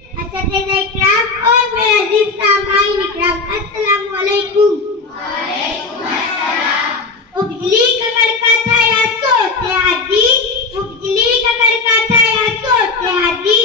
اساتذہ اکرام اور میرے عزیز سامعین اکرام، السلام علیکم۔ وہ بجلی کا کڑکا تھا یا سوتے عادی، وہ بجلی کا کڑکا تھا یا سوتے عادی،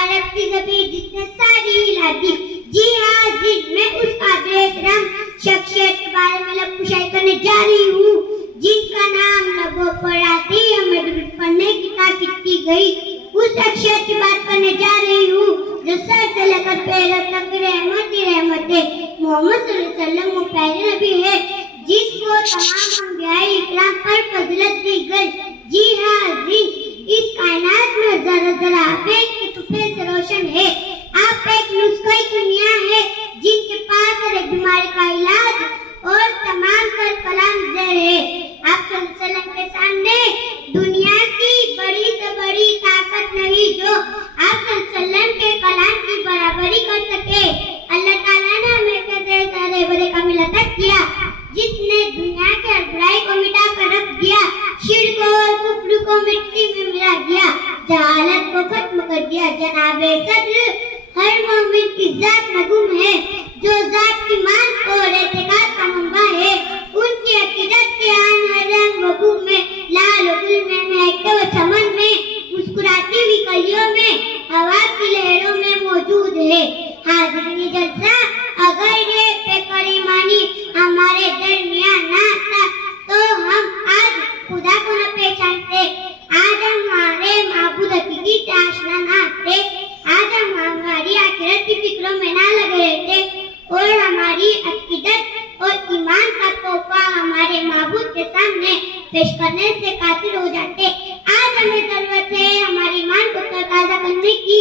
عرب کی زبان جس نے ساری ہلا دی۔ جی ہاں، میں اس قابل احترام شخصیت کے بارے میں لب کشائی کرنے جا رہی ہوں جن کا نام لبوں پر آتے ہی ہمیں درود پڑھنے کی تاکید کی گئی۔ اس شخصیت کی بات کرنے جا رہی ہوں جو سر سے لے کر پیروں تک رحمت ہی رحمت ہے۔ محمد صلی اللہ علیہ وسلم وہ پیارے نبی ہے جس کو تمام انبیاء اکرام پر فضیلت دی گئی۔ جی ہاں عزیز، اس کائنات میں ذرا ذرا آپ ایک طفیل سے روشن ہے۔ آپ ایک نسخہ دنیا ہے جن کے پاس ہر ایک بیماری کا علاج اور تمام تر کلام زیر ہے۔ آپ صلی اللہ علیہ وسلم کے سامنے دنیا کی بڑی سے بڑی طاقت نہیں جو آپ صلی اللہ علیہ وسلم کے کلام کی برابری کر سکے۔ اللہ تعالیٰ نے ہمیں کیسے سارے بڑے کامل عطا کیا جس نے دنیا کے ہر برائی کو مٹا کر رکھ دیا، شرک اور کفر کو مٹی میں ملا دیا، جہالت کو ختم کر دیا۔ جناب صدر ہر مومن کی ذات مغوم ہے جو ذات کی مان اور اعتقاد کا منبع ہے۔ ان کی عقیدت کے آن ہر رنگ و بو میں، لال و گل میں، مہکتے ہوئے چمن میں، مسکراتی ہوئی کلیوں میں، ہوا کی لہروں میں موجود ہے۔ حاضرین جلسہ، اگر یہ بے کریمانی ہمارے درمیان نہ آتا تو ہم آج خدا کو نہ پہچانتے، آج ہمارے معبود حقیقی سے آشنا نہ آتے، آج ہم ہماری آخرت کی فکروں میں نہ لگے رہتے اور ہماری عقیدت اور ایمان کا تحفہ ہمارے معبود کے سامنے پیش کرنے سے قاصر ہو جاتے۔ آج ہمیں ضرورت ہے ہمارے ایمان کو تازہ کرنے کی،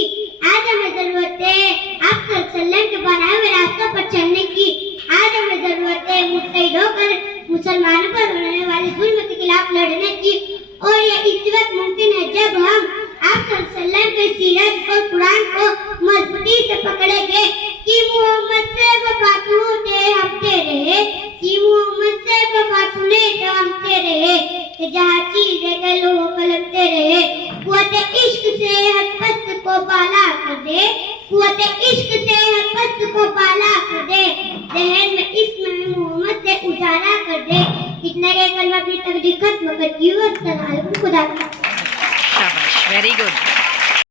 آج ہمیں ضرورت ہے آپ صلی اللہ علیہ وسلم کے بنائے ہوئے راستوں پر چلنے کی، آج ہمیں ضرورت ہے متحد ہو کر مسلمانوں پر ہونے والے ظلم کے خلاف لڑنے کی۔ اور یہ اس وقت ممکن ہے جب ہم آپ صلی اللہ علیہ وسلم کے سیرت اور قرآن کو مضبوطی سے پکڑیں گے کہ محمد سے وفا تونے ہم تیرے ہیں، کہ محمد سے وفا تونے ہم تیرے ہیں، کہ جہاں چیزیں گلو قلم تیرے ہیں۔ قوت عشق سے ہر پست کو بالا کر دے، قوت عشق سے ہر پست کو بالا کر دے، ذہن میں اسم محمد سے اجالا کر دے۔ اتنے کے کلمہ اپنی تقریر ختم کرتی ہوں۔ السلام علیکم، خدا حافظ۔